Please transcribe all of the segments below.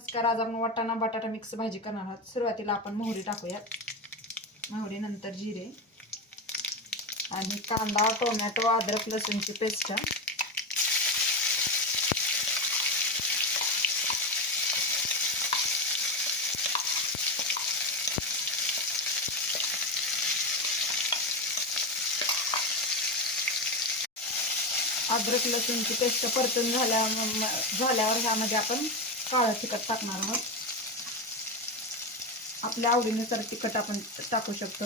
नमस्कार, आज आपण वाटाणा बटाटा मिक्स भाजी करणार आहोत। सुरुवातीला आपण मोहरी टाकूयात, मोहरी नंतर जिरे आणि कांदा, टोमॅटो, अद्रक लसूणची पेस्ट, अद्रक लसूणची पेस्ट परतून झाल्यावर ह्यामध्ये आपण काळं तिखट टाकणार आहोत। आपल्या आवडीनुसार तिखट आपण टाकू शकतो।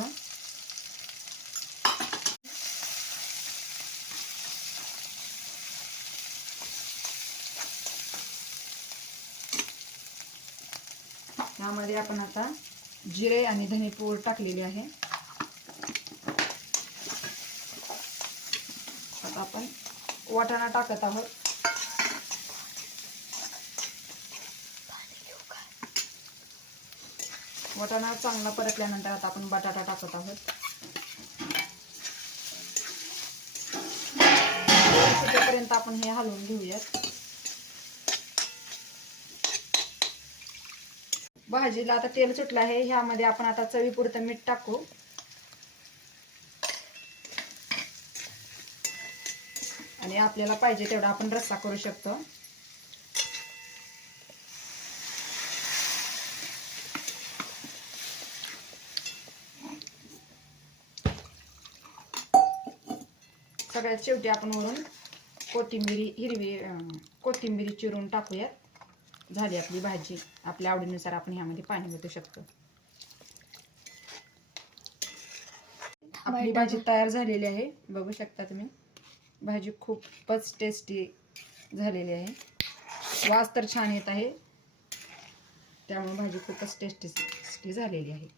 यामध्ये आपण आता जिरे आणि धने पूड टाकलेली आहे। आता आपण वाटाणा टाकत आहोत। वाटाणा चांगला परतल्यानंतर आता आपण बटाटा टाकत आहोत। शिजेपर्यंत आपण हे हलवून घेऊयात। भाजीला आता तेल सुटलं आहे। ह्यामध्ये आपण आता चवीपुरतं मीठ टाकू आणि आपल्याला पाहिजे तेवढा आपण रस्सा करू शकतो। सगळ्यात शेवटी आपण वरून हिरवी कोथिंबीर चिरून टाकूयात। झाली आपली भाजी। आपल्या आवडीनुसार आपण ह्यामध्ये पाणी ओतू शकतो। आपली भाजी तयार झालेली आहे, बघू शकता तुम्ही। भाजी खूपच टेस्टी झालेली आहे। वास तर छान येत आहे, त्यामुळे भाजी खूपच टेस्टी झालेली आहे।